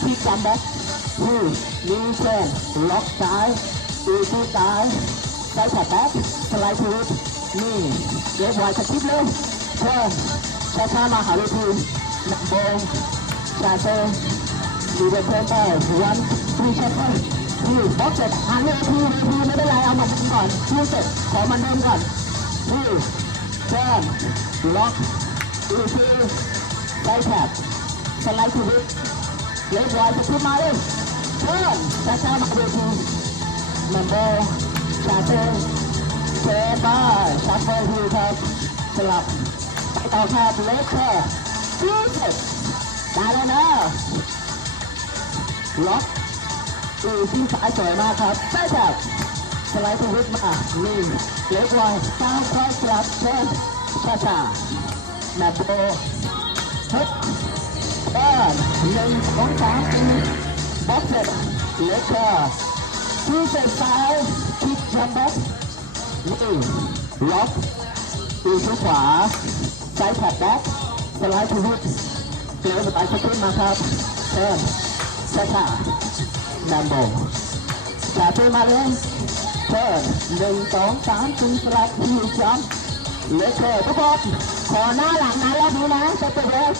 ที่จำแบ็คที่ลิงเชนล็อกซ้ายอีที่ซ้ายซ้ายแถบแบ็คสไลด์ทูดนี่เลี้ยวไวสกิปเลยเพิ่มช้ามาหาเวทีนักโบงชาเซดูเป็นเพื่อนไปวันที่ชัดไปที่บล็อกเสร็จหันเวทีเวทีไม่เป็นไรเอามันก่อนที่เสร็จขอมันเดิมก่อนที่เพิ่มล็อกอีที่ซ้ายแถบ สไลด์ทูดเลี้ยวขวาจะขึ้นมาเลยเพิ่มช้าช้าๆมาดูทีนัมเบอร์ชาเต้เซบ้าชัฟเฟิลฮิลครับสลับไปต่อครับเลสเตอร์ฟิวเซตได้แล้วนะล็อกอูที่สายสวยมากครับได้ครับสไลด์ทวิตมานี่เลี้ยวขวาตามคอยสลับเชิญชาชาๆนัมเบอร์ฮึบ บ้านหนึ่งสองสามสี่บ็อกเซ็ตเล็กค่ะที่เสร็จซ้ายคิกจัมบ็อกนี่ล็อกตีที่ขวาไซ้ายแท็บแบ็กสไลด์ทูวิตเกลียวสไตล์สกิปมาครับเพิ่มช้าช้านัมโบจ่าตัวมาเลยเพิ่มหนึ่งสองสามสี่สลับที่จัมเล็กค่ะทุกคนขอหน้าหลังนะรอบนี้นะสเต็ปเลย